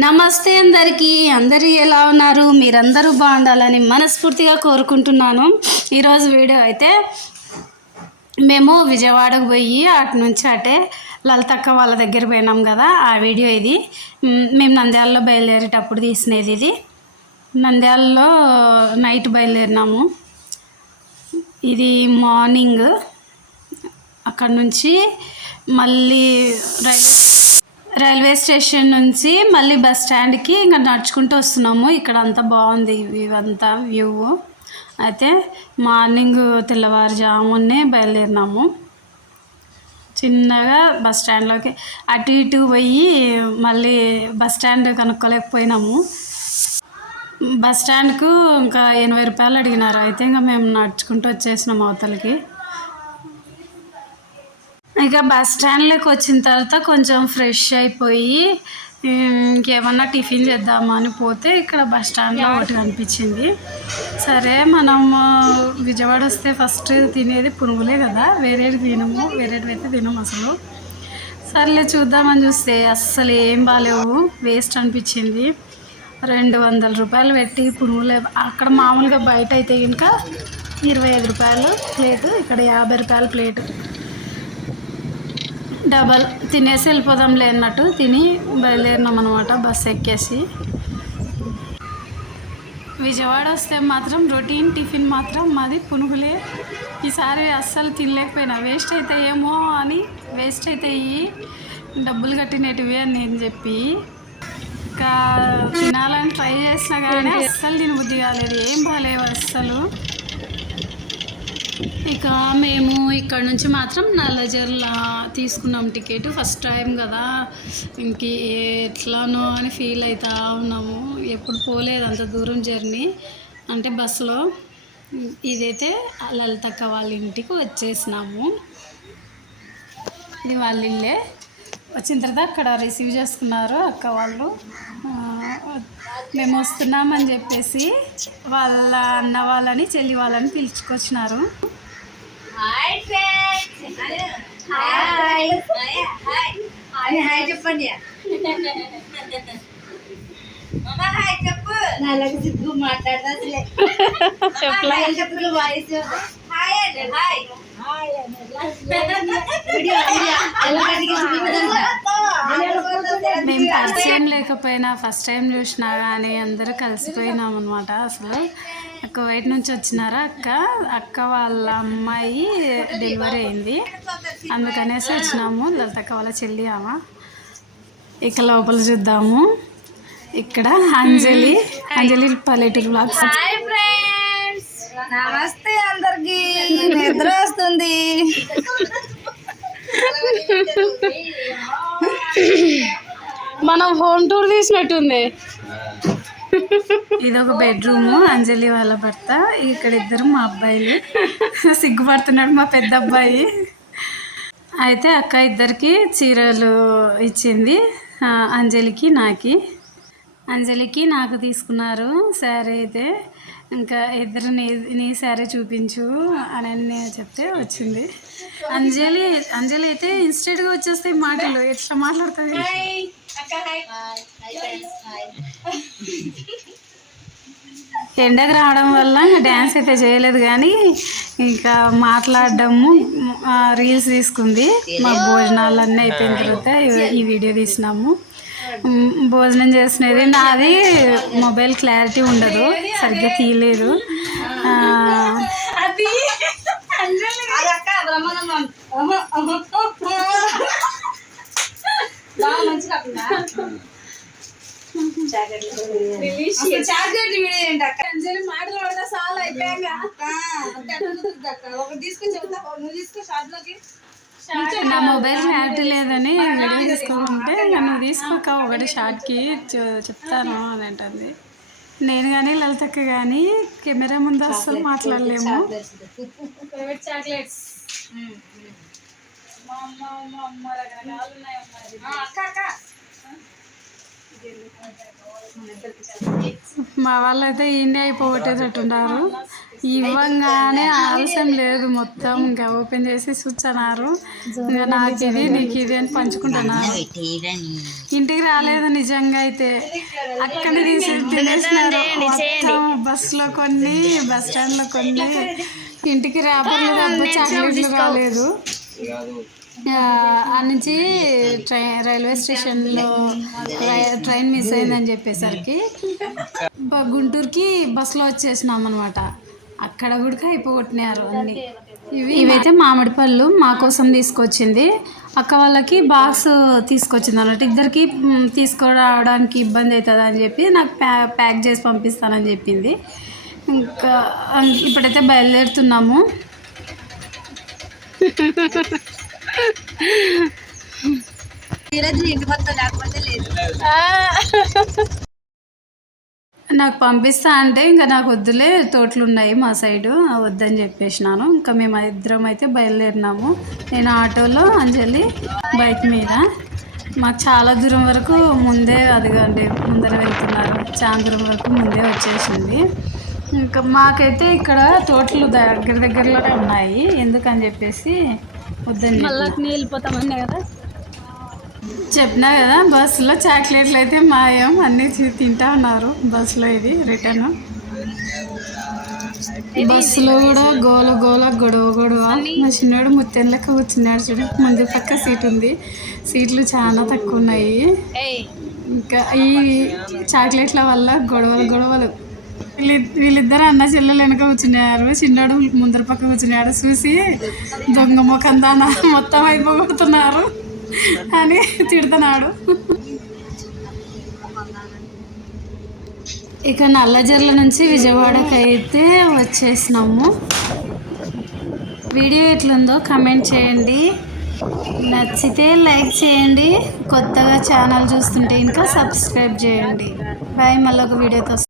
నమస్తే అందరికీ. అందరూ ఎలా ఉన్నారు? మీరందరూ బాగుండాలని మనస్ఫూర్తిగా కోరుకుంటున్నాను. ఈరోజు వీడియో అయితే మేము విజయవాడకు పోయి అటు నుంచి అటే లలితక్క వాళ్ళ దగ్గర పోయినాం కదా ఆ వీడియో ఇది. మేము నంద్యాలలో బయలుదేరేటప్పుడు తీసినది ఇది. నంద్యాలలో నైట్ బయలుదేరినాము. ఇది మార్నింగ్ అక్కడ నుంచి మళ్ళీ రైల్వే రైల్వే స్టేషన్ నుంచి మళ్ళీ బస్ స్టాండ్కి ఇంకా నడుచుకుంటూ వస్తున్నాము. ఇక్కడ అంతా బాగుంది ఇవంతా వ్యూ. అయితే మార్నింగ్ తెల్లవారుజామునే బయలుదేరినాము. చిన్నగా బస్ స్టాండ్లోకి అటు ఇటు పోయి మళ్ళీ బస్ స్టాండ్ కనుక్కోలేకపోయినాము. బస్ స్టాండ్కు ఇంకా ఎనభై రూపాయలు అడిగినారు. అయితే ఇంకా మేము నడుచుకుంటూ వచ్చేసినాం అవతలకి. ఇక బస్ స్టాండ్లోకి వచ్చిన తర్వాత కొంచెం ఫ్రెష్ అయిపోయి ఇంకేమన్నా టిఫిన్ చేద్దామా అని పోతే ఇక్కడ బస్ స్టాండ్లో ఒకటి కనిపించింది. సరే మనం విజయవాడ వస్తే ఫస్ట్ తినేది పునుగులే కదా. వేరేది తినము వేరేది అయితే తినము అసలు. సర్లే చూద్దామని చూస్తే అస్సలు ఏం బాగాలేవు వేస్ట్ అనిపించింది. రెండు వందల రూపాయలు పెట్టి పునుగులే. అక్కడ మామూలుగా బయట అయితే ఇంకా ఇరవై ఐదు రూపాయలు ప్లేటు ఇక్కడ యాభై రూపాయల ప్లేటు. డబల్ తినేసి వెళ్ళిపోదాంలే అన్నట్టు తిని బయలుదేరినాం అనమాట బస్ ఎక్కేసి. విజయవాడ వస్తే మాత్రం రొటీన్ టిఫిన్ మాత్రం మాది పునుగులే. ఈసారి అస్సలు తినలేకపోయినా. వేస్ట్ అవుతాయేమో అని వేస్ట్ అవుతాయి డబ్బులు కట్టినటివి అని నేను చెప్పి. ఇంకా తినాలని ట్రై చేసినా కానీ అస్సలు తినబుద్ధి కాలేదు. ఏం బాగాలేవు అస్సలు. ఇక మేము ఇక్కడ నుంచి మాత్రం నల్లజర్ల తీసుకున్నాం టికెట్ ఫస్ట్ టైం కదా. ఇంక ఎట్లానో అని ఫీల్ అవుతా ఉన్నాము. ఎప్పుడు పోలేదు అంత దూరం జర్నీ. అంటే బస్సులో ఇదైతే లలితక్క వాళ్ళ ఇంటికి వచ్చేసినాము. ఇది వాళ్ళ ఇల్లే. వచ్చిన తర్వాత అక్కడ రిసీవ్ చేసుకున్నారు అక్క వాళ్ళు. మేము వస్తున్నామని చెప్పేసి వాళ్ళ అన్న వాళ్ళని చెల్లి వాళ్ళని పిలుచుకొచ్చినారు. Hi friends hi hi hi చెప్పండి. అమ్మా హాయ్ చెప్పు. నాలుగు సిగ్గు మాట్లాడదా అసలే. హాయ్ చెప్పు వాయిస్ హాయ్ అండి హాయ్ వీడియో వీడియో ఎలా కట్టికి మేము పరిచయం లేకపోయినా ఫస్ట్ టైం చూసినా కానీ అందరూ కలిసిపోయినాం అనమాట అసలు. అక్క బయట నుంచి వచ్చినారా అక్క? అక్క వాళ్ళ అమ్మాయి డెలివరీ అయింది. అందుకనేసి వచ్చినాము. లలితక్క వాళ్ళ చెల్లి ఆమె. ఇక లోపల చూద్దాము. ఇక్కడ అంజలి అంజలి పల్లెటూరు బ్లాగ్స్ హాయ్ ఫ్రెండ్స్. నమస్తే అందరికి. నిద్ర వస్తుంది. మనం హోమ్ టూర్ తీసినట్టుంది. ఇది ఒక బెడ్రూమ్ అంజలి వాళ్ళ భర్త ఇక్కడ ఇద్దరు మా అబ్బాయిలు. సిగ్గుపడుతున్నాడు మా పెద్ద అబ్బాయి. అయితే అక్క ఇద్దరికి చీరలు ఇచ్చింది అంజలికి నాకి. అంజలికి నాకు తీసుకున్నారు శారీ అయితే. ఇంకా ఇద్దరు నీ నీ శారీ చూపించు అని నేను చెప్తే వచ్చింది. అంజలి అంజలి అయితే ఇన్స్టెంట్గా వచ్చేస్తాయి మాటలు. ఎట్లా మాట్లాడుతుంది? ఎండకు రావడం వల్ల డ్యాన్స్ అయితే చేయలేదు కానీ ఇంకా మాట్లాడడము రీల్స్ తీసుకుంది. మా భోజనాలు అన్నీ అయిపోయిన తర్వాత ఈ- వీడియో తీసినాము. భోజనం చేసినది నాది మొబైల్ క్లారిటీ ఉండదు సరిగ్గా తీయలేదు. వీడియో ఏంటి అక్క అంజలి మాటలు పడతా సాల్ అయిపోయాక ఒకటి తీసుకుని చెప్తా నువ్వు తీసుకో షార్ట్లోకి నా మొబైల్ క్లారిటీ లేదని వీడియో తీసుకోకుంటే నన్ను తీసుకోక ఒకటి షార్ట్కి చెప్తాను అని అంటుంది. నేను కానీ లలితక్క కానీ కెమెరా ముందు అస్సలు మాట్లాడలేము. చాక్లెట్స్ మా వాళ్ళు అయితే ఇండియా అయిపోగొట్టేటట్టున్నారు ఇవ్వంగానే ఆలస్యం లేదు మొత్తం. ఇంకా ఓపెన్ చేసి చూస్తున్నారు. ఇంకా నాకు ఇది నీకు ఇది అని పంచుకుంటున్నారు. ఇంటికి రాలేదు నిజంగా అయితే. అక్కడ తీసి తినేసినారు బస్సులో కొన్ని బస్ స్టాండ్లో కొన్ని. ఇంటికి రాబర్లేదు అబ్బా చాక్లెట్లు రాలేదు. నుంచి ట్రైన్ రైల్వే స్టేషన్లో ట్రైన్ మిస్ అయిందని చెప్పేసరికి. గుంటూరుకి బస్సులో వచ్చేసినాం అనమాట అక్కడ కూడా అయిపోగొట్టినారు అన్ని. ఇవి ఇవైతే మామిడి పళ్ళు మా కోసం తీసుకొచ్చింది. అక్క వాళ్ళకి బాక్స్ తీసుకొచ్చింది అన్నట్టు ఇద్దరికి తీసుకురావడానికి ఇబ్బంది అవుతుంది అని చెప్పి నాకు ప్యా ప్యాక్ చేసి పంపిస్తానని చెప్పింది. ఇంకా ఇప్పుడైతే బయలుదేరుతున్నాము. ఇంటి లేకపోతే లేదు. నాకు పంపిస్తా అంటే ఇంకా నాకు వద్దులే తోటలు ఉన్నాయి మా సైడు వద్దని చెప్పేసినాను. ఇంకా మేము ఇద్దరం అయితే బయలుదేరినాము. నేను ఆటోలో అంజలి బైక్ మీద. మాకు చాలా దూరం వరకు ముందే అదిగండి ముందర వెళ్తున్నారు. చాలా దూరం వరకు ముందే వచ్చేసింది. ఇంకా మాకైతే ఇక్కడ తోటలు దగ్గర దగ్గరలోనే ఉన్నాయి. ఎందుకని చెప్పేసి వద్దని మళ్ళీ వెళ్ళిపోతామన్నా కదా. చెప్పినా కదా బస్సులో చాక్లెట్లు అయితే మాయం. అన్నీ తింటా ఉన్నారు. బస్సులో ఇది రిటర్న్. బస్సులో కూడా గోల గోల గొడవ గొడవ. మా చిన్నోడు ముత్యం లెక్క కూర్చున్నాడు చూడు. ముందు పక్క సీట్ ఉంది. సీట్లు చాలా తక్కువ ఉన్నాయి. ఇంకా ఈ చాక్లెట్ల వల్ల గొడవలు గొడవలు. వీళ్ళి వీళ్ళిద్దరు అన్న చెల్లెలు వెనక కూర్చున్నారు. చిన్నోడు ముందర పక్క కూర్చున్నాడు. చూసి దొంగ ముఖం దాన మొత్తం అయిపోగొడుతున్నారు. అని తిడుతున్నాడు. ఇక నల్లజర్ల నుంచి విజయవాడకి అయితే వచ్చేసినాము. వీడియో ఎట్లుందో కమెంట్ చేయండి. నచ్చితే లైక్ చేయండి. కొత్తగా ఛానల్ చూస్తుంటే ఇంకా సబ్స్క్రైబ్ చేయండి. బాయ్ మళ్ళీ ఒక వీడియోతో